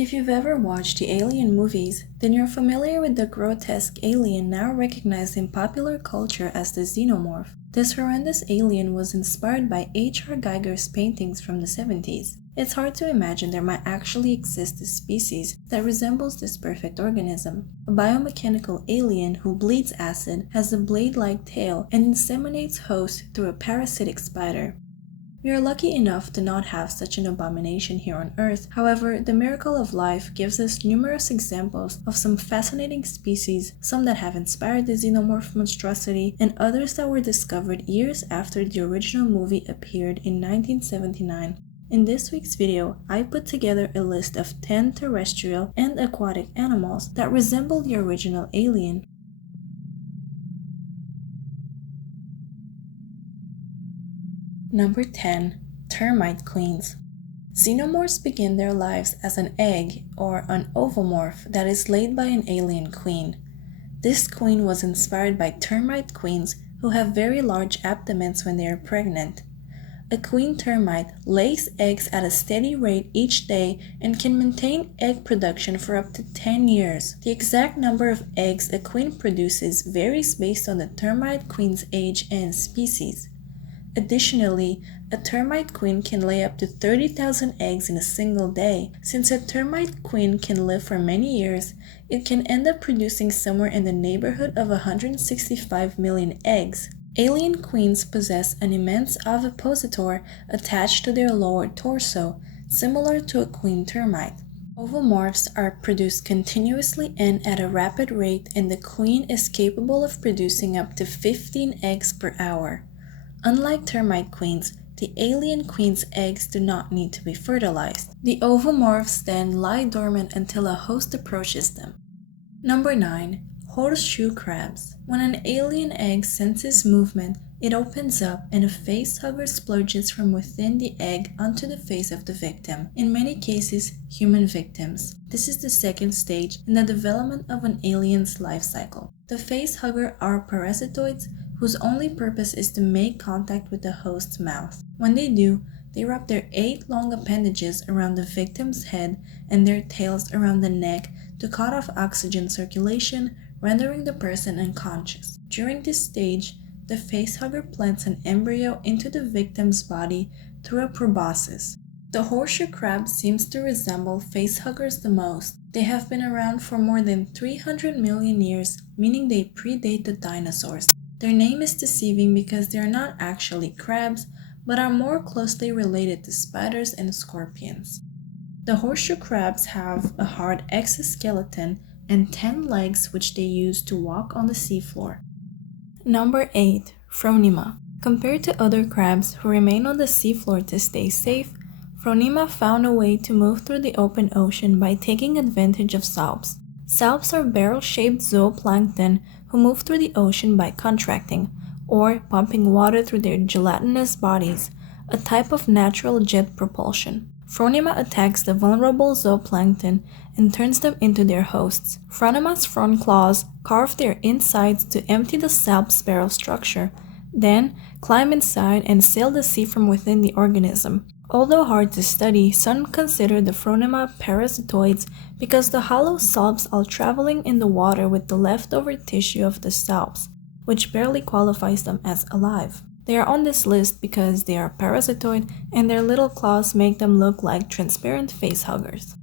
If you've ever watched the Alien movies, then you're familiar with the grotesque alien now recognized in popular culture as the xenomorph. This horrendous alien was inspired by H.R. Giger's paintings from the 70s. It's hard to imagine there might actually exist a species that resembles this perfect organism. A biomechanical alien who bleeds acid, has a blade-like tail, and inseminates hosts through a parasitic spider. We are lucky enough to not have such an abomination here on Earth. However, the miracle of life gives us numerous examples of some fascinating species, some that have inspired the xenomorph monstrosity, and others that were discovered years after the original movie appeared in 1979. In this week's video, I put together a list of 10 terrestrial and aquatic animals that resemble the original alien. Number 10. Termite queens. Xenomorphs begin their lives as an egg or an ovomorph that is laid by an alien queen. This queen was inspired by termite queens who have very large abdomens when they are pregnant. A queen termite lays eggs at a steady rate each day and can maintain egg production for up to 10 years. The exact number of eggs a queen produces varies based on the termite queen's age and species. Additionally, a termite queen can lay up to 30,000 eggs in a single day. Since a termite queen can live for many years, it can end up producing somewhere in the neighborhood of 165 million eggs. Alien queens possess an immense ovipositor attached to their lower torso, similar to a queen termite. Ovomorphs are produced continuously and at a rapid rate, and the queen is capable of producing up to 15 eggs per hour. Unlike termite queens, the alien queen's eggs do not need to be fertilized. The ovomorphs then lie dormant until a host approaches them. Number 9. Horseshoe crabs. When an alien egg senses movement, it opens up and a facehugger splurges from within the egg onto the face of the victim, in many cases human victims. This is the second stage in the development of an alien's life cycle. The facehugger are parasitoids whose only purpose is to make contact with the host's mouth. When they do, they wrap their 8 long appendages around the victim's head and their tails around the neck to cut off oxygen circulation, rendering the person unconscious. During this stage, the facehugger plants an embryo into the victim's body through a proboscis. The horseshoe crab seems to resemble facehuggers the most. They have been around for more than 300 million years, meaning they predate the dinosaurs. Their name is deceiving because they are not actually crabs, but are more closely related to spiders and scorpions. The horseshoe crabs have a hard exoskeleton and 10 legs which they use to walk on the seafloor. Number 8. Phronima. Compared to other crabs who remain on the seafloor to stay safe, Phronima found a way to move through the open ocean by taking advantage of salps. Salps are barrel-shaped zooplankton who move through the ocean by contracting, or pumping water through their gelatinous bodies, a type of natural jet propulsion. Phronima attacks the vulnerable zooplankton and turns them into their hosts. Phronima's front claws carve their insides to empty the salp's barrel structure, then climb inside and sail the sea from within the organism. Although hard to study, some consider the Phronima parasitoids because the hollow salps are traveling in the water with the leftover tissue of the salps, which barely qualifies them as alive. They are on this list because they are parasitoid and their little claws make them look like transparent facehuggers.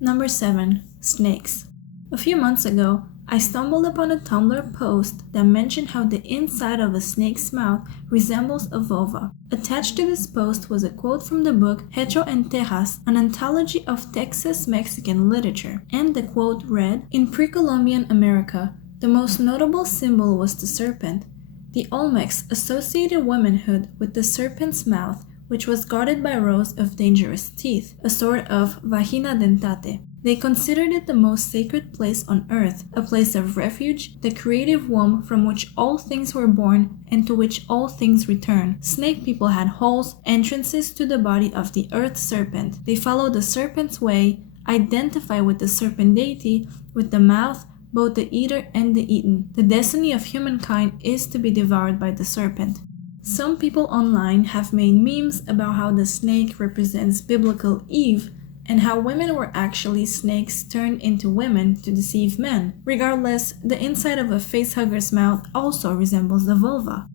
Number 7. Snakes. A few months ago, I stumbled upon a Tumblr post that mentioned how the inside of a snake's mouth resembles a vulva. Attached to this post was a quote from the book Hecho en Tejas, an anthology of Texas Mexican literature, and the quote read, "In pre-Columbian America, the most notable symbol was the serpent. The Olmecs associated womanhood with the serpent's mouth, which was guarded by rows of dangerous teeth, a sort of vagina dentate. They considered it the most sacred place on earth, a place of refuge, the creative womb from which all things were born and to which all things return. Snake people had holes, entrances to the body of the earth serpent. They follow the serpent's way, identify with the serpent deity, with the mouth, both the eater and the eaten. The destiny of humankind is to be devoured by the serpent." Some people online have made memes about how the snake represents biblical Eve and how women were actually snakes turned into women to deceive men. Regardless, the inside of a facehugger's mouth also resembles the vulva.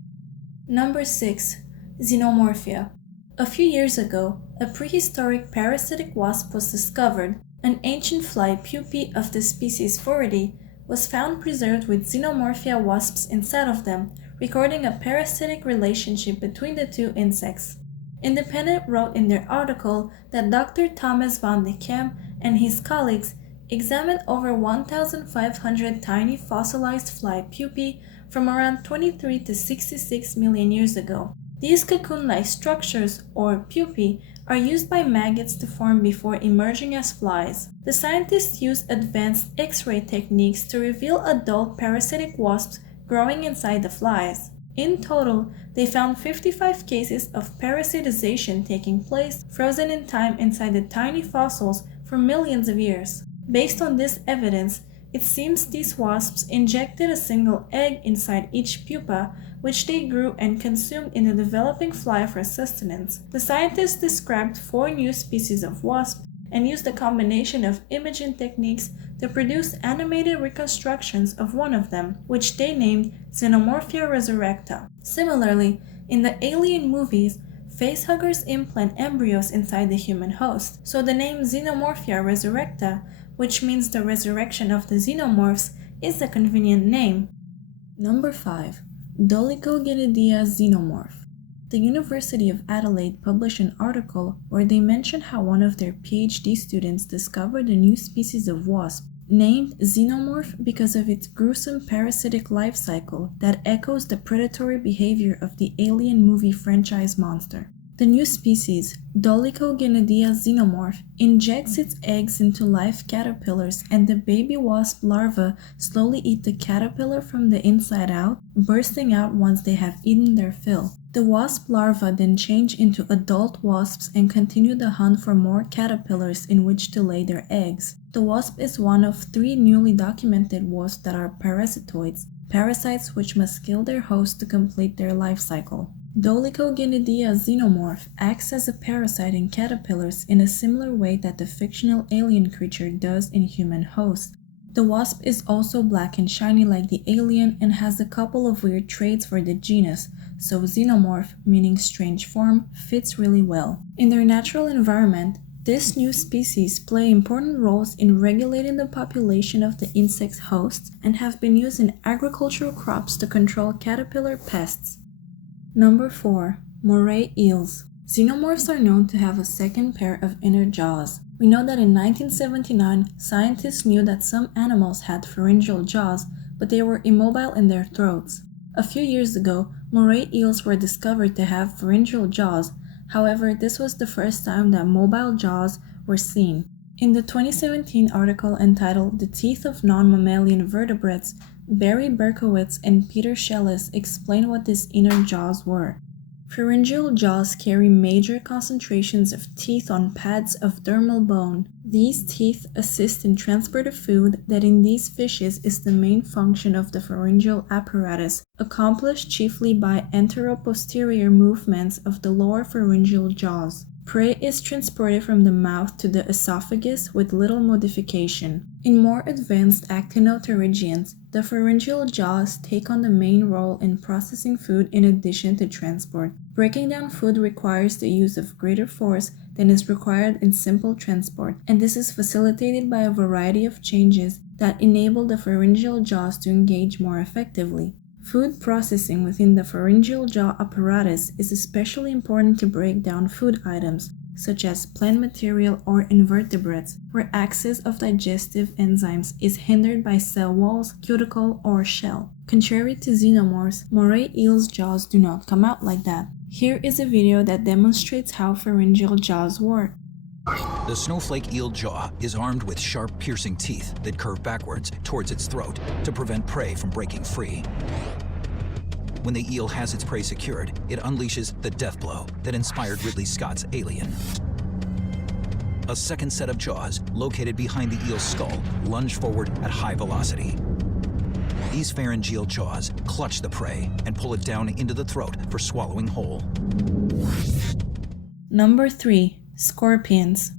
Number 6. Xenomorphia. A few years ago, a prehistoric parasitic wasp was discovered. An ancient fly pupae of the species Furidae was found preserved with Xenomorphia wasps inside of them, recording a parasitic relationship between the two insects. Independent wrote in their article that Dr. Thomas van de Kam and his colleagues examined over 1,500 tiny fossilized fly pupae from around 23 to 66 million years ago. These cocoon-like structures, or pupae, are used by maggots to form before emerging as flies. The scientists used advanced X-ray techniques to reveal adult parasitic wasps growing inside the flies. In total, they found 55 cases of parasitization taking place, frozen in time inside the tiny fossils for millions of years. Based on this evidence, it seems these wasps injected a single egg inside each pupa, which they grew and consumed in the developing fly for sustenance. The scientists described 4 new species of wasp and used a combination of imaging techniques to produce animated reconstructions of one of them, which they named Xenomorphia resurrecta. Similarly, in the Alien movies, facehuggers implant embryos inside the human host, so the name Xenomorphia resurrecta, which means the resurrection of the xenomorphs, is a convenient name. Number 5. Dolichogonidea xenomorph. The University of Adelaide published an article where they mentioned how one of their PhD students discovered a new species of wasp, named xenomorph because of its gruesome parasitic life cycle that echoes the predatory behavior of the Alien movie franchise monster. The new species, Dolichogonidea xenomorph, injects its eggs into live caterpillars, and the baby wasp larvae slowly eat the caterpillar from the inside out, bursting out once they have eaten their fill. The wasp larvae then change into adult wasps and continue the hunt for more caterpillars in which to lay their eggs. The wasp is one of 3 newly documented wasps that are parasitoids, parasites which must kill their host to complete their life cycle. Dolichogonidea xenomorph acts as a parasite in caterpillars in a similar way that the fictional alien creature does in human hosts. The wasp is also black and shiny like the alien and has a couple of weird traits for the genus, so xenomorph, meaning strange form, fits really well. In their natural environment, this new species play important roles in regulating the population of the insect's hosts and have been used in agricultural crops to control caterpillar pests. Number 4. Moray eels. Xenomorphs are known to have a second pair of inner jaws. We know that in 1979, scientists knew that some animals had pharyngeal jaws, but they were immobile in their throats. A few years ago, moray eels were discovered to have pharyngeal jaws. However, this was the first time that mobile jaws were seen. In the 2017 article entitled The Teeth of Non-Mammalian Vertebrates, Barry Berkowitz and Peter Shellis explain what these inner jaws were. Pharyngeal jaws carry major concentrations of teeth on pads of dermal bone. These teeth assist in transport of food that in these fishes is the main function of the pharyngeal apparatus, accomplished chiefly by anteroposterior movements of the lower pharyngeal jaws. Prey is transported from the mouth to the esophagus with little modification. In more advanced actinopterygians, the pharyngeal jaws take on the main role in processing food in addition to transport. Breaking down food requires the use of greater force than is required in simple transport, and this is facilitated by a variety of changes that enable the pharyngeal jaws to engage more effectively. Food processing within the pharyngeal jaw apparatus is especially important to break down food items, such as plant material or invertebrates, where access of digestive enzymes is hindered by cell walls, cuticle, or shell. Contrary to xenomorphs, moray eels' jaws do not come out like that. Here is a video that demonstrates how pharyngeal jaws work. The snowflake eel jaw is armed with sharp, piercing teeth that curve backwards towards its throat to prevent prey from breaking free. When the eel has its prey secured, it unleashes the death blow that inspired Ridley Scott's Alien. A second set of jaws, located behind the eel's skull, lunge forward at high velocity. These pharyngeal jaws clutch the prey and pull it down into the throat for swallowing whole. Number 3. Scorpions.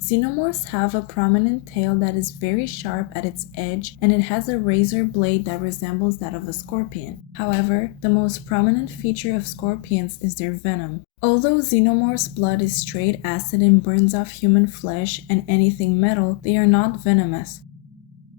Xenomorphs have a prominent tail that is very sharp at its edge, and it has a razor blade that resembles that of a scorpion. However, the most prominent feature of scorpions is their venom. Although xenomorphs' blood is straight acid and burns off human flesh and anything metal, they are not venomous.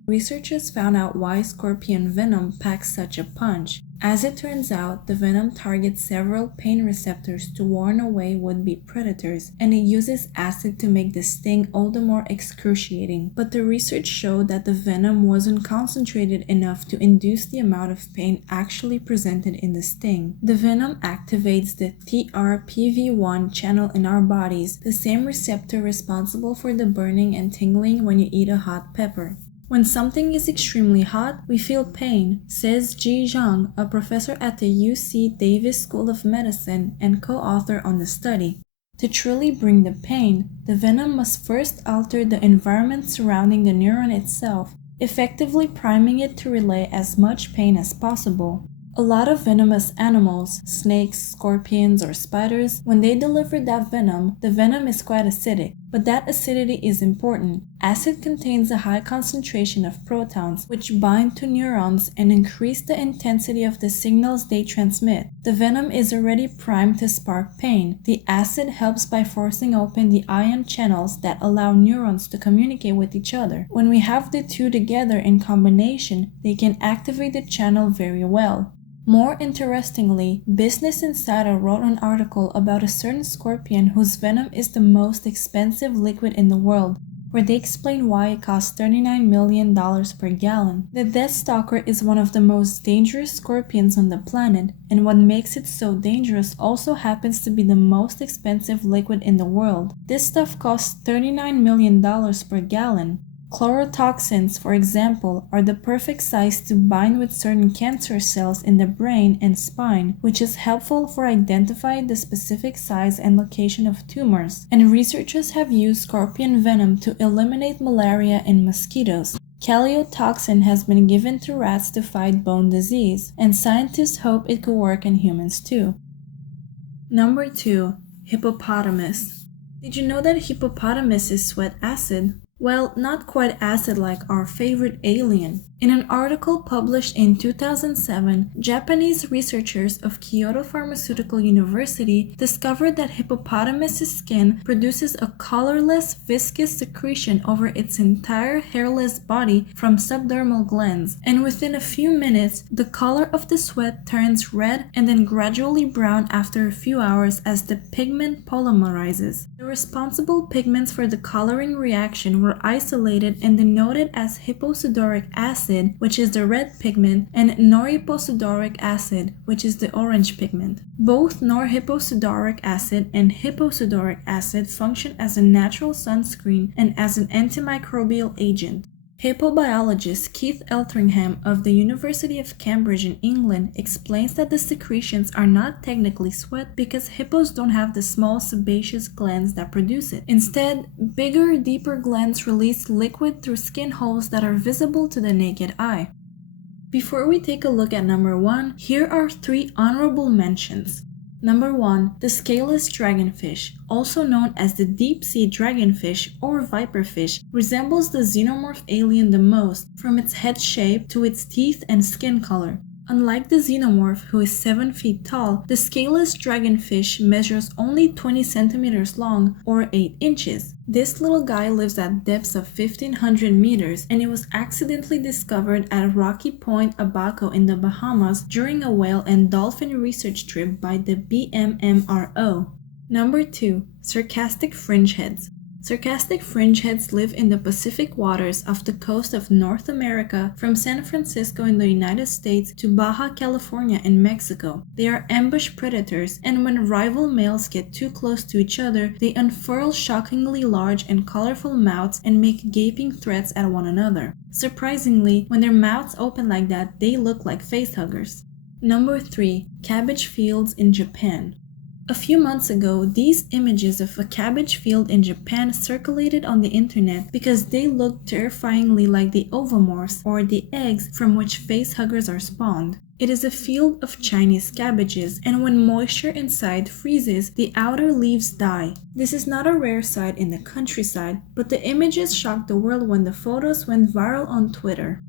Researchers found out why scorpion venom packs such a punch. As it turns out, the venom targets several pain receptors to warn away would-be predators, and it uses acid to make the sting all the more excruciating. But the research showed that the venom wasn't concentrated enough to induce the amount of pain actually presented in the sting. The venom activates the TRPV1 channel in our bodies, the same receptor responsible for the burning and tingling when you eat a hot pepper. When something is extremely hot, we feel pain, says Ji Zhang, a professor at the UC Davis School of Medicine and co-author on the study. To truly bring the pain, the venom must first alter the environment surrounding the neuron itself, effectively priming it to relay as much pain as possible. A lot of venomous animals, snakes, scorpions, or spiders, when they deliver that venom, the venom is quite acidic. But that acidity is important. Acid contains a high concentration of protons, which bind to neurons and increase the intensity of the signals they transmit. The venom is already primed to spark pain. The acid helps by forcing open the ion channels that allow neurons to communicate with each other. When we have the two together in combination, they can activate the channel very well. More interestingly, Business Insider wrote an article about a certain scorpion whose venom is the most expensive liquid in the world, where they explain why it costs $39 million per gallon. The Deathstalker is one of the most dangerous scorpions on the planet, and what makes it so dangerous also happens to be the most expensive liquid in the world. This stuff costs $39 million per gallon. Chlorotoxins, for example, are the perfect size to bind with certain cancer cells in the brain and spine, which is helpful for identifying the specific size and location of tumors. And researchers have used scorpion venom to eliminate malaria in mosquitoes. Chaliotoxin has been given to rats to fight bone disease, and scientists hope it could work in humans too. Number 2. Hippopotamus. Did you know that hippopotamuses sweat acid? Well, not quite acid like our favorite alien. In an article published in 2007, Japanese researchers of Kyoto Pharmaceutical University discovered that hippopotamus' skin produces a colorless, viscous secretion over its entire hairless body from subdermal glands, and within a few minutes, the color of the sweat turns red and then gradually brown after a few hours as the pigment polymerizes. The responsible pigments for the coloring reaction were isolated and denoted as hipposudoric acid, which is the red pigment, and norhipposudoric acid, which is the orange pigment. Both norhipposudoric acid and hipposudoric acid function as a natural sunscreen and as an antimicrobial agent. Hippobiologist Keith Eltringham of the University of Cambridge in England explains that the secretions are not technically sweat because hippos don't have the small sebaceous glands that produce it. Instead, bigger, deeper glands release liquid through skin holes that are visible to the naked eye. Before we take a look at number 1, here are 3 honorable mentions. Number 1. The scaleless dragonfish, also known as the deep-sea dragonfish or viperfish, resembles the xenomorph alien the most, from its head shape to its teeth and skin color. Unlike the xenomorph, who is 7 feet tall, the scaleless dragonfish measures only 20 centimeters long, or 8 inches. This little guy lives at depths of 1,500 meters, and it was accidentally discovered at Rocky Point, Abaco in the Bahamas during a whale and dolphin research trip by the BMMRO. Number 2. Sarcastic fringeheads. Sarcastic fringeheads live in the Pacific waters off the coast of North America from San Francisco in the United States to Baja California in Mexico. They are ambush predators, and when rival males get too close to each other, they unfurl shockingly large and colorful mouths and make gaping threats at one another. Surprisingly, when their mouths open like that, they look like facehuggers. Number 3. Cabbage fields in Japan. A few months ago, these images of a cabbage field in Japan circulated on the internet because they looked terrifyingly like the ovomorphs, or the eggs from which facehuggers are spawned. It is a field of Chinese cabbages, and when moisture inside freezes, the outer leaves die. This is not a rare sight in the countryside, but the images shocked the world when the photos went viral on Twitter.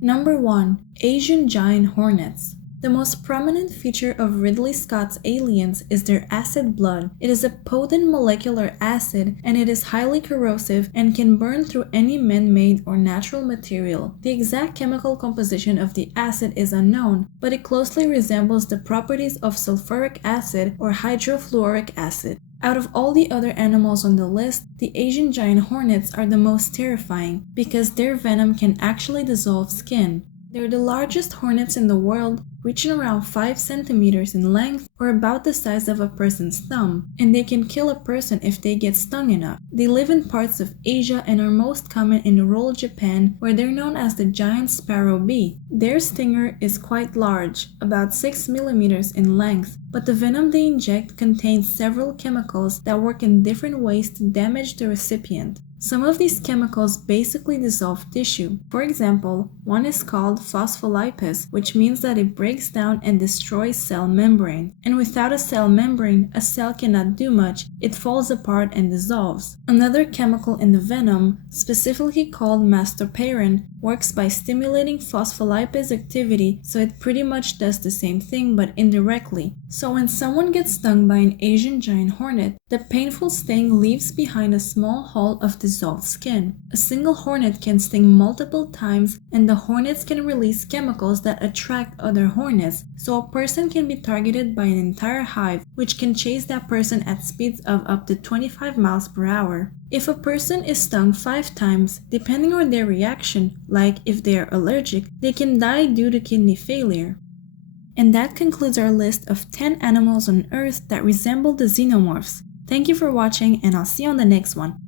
Number 1. Asian Giant Hornets. The most prominent feature of Ridley Scott's Aliens is their acid blood. It is a potent molecular acid, and it is highly corrosive and can burn through any man-made or natural material. The exact chemical composition of the acid is unknown, but it closely resembles the properties of sulfuric acid or hydrofluoric acid. Out of all the other animals on the list, the Asian giant hornets are the most terrifying because their venom can actually dissolve skin. They're the largest hornets in the world, reaching around 5 centimeters in length or about the size of a person's thumb, and they can kill a person if they get stung enough. They live in parts of Asia and are most common in rural Japan, where they're known as the giant sparrow bee. Their stinger is quite large, about 6 millimeters in length, but the venom they inject contains several chemicals that work in different ways to damage the recipient. Some of these chemicals basically dissolve tissue. For example, one is called phospholipase, which means that it breaks down and destroys cell membrane. And without a cell membrane, a cell cannot do much, it falls apart and dissolves. Another chemical in the venom, specifically called mastoperin, works by stimulating phospholipase activity, so it pretty much does the same thing but indirectly. So when someone gets stung by an Asian giant hornet, the painful sting leaves behind a small hole of dissolved skin. A single hornet can sting multiple times, and the hornets can release chemicals that attract other hornets, so a person can be targeted by an entire hive, which can chase that person at speeds of up to 25 miles per hour. If a person is stung 5 times, depending on their reaction, like if they are allergic, they can die due to kidney failure. And that concludes our list of 10 animals on Earth that resemble the xenomorphs. Thank you for watching, and I'll see you on the next one.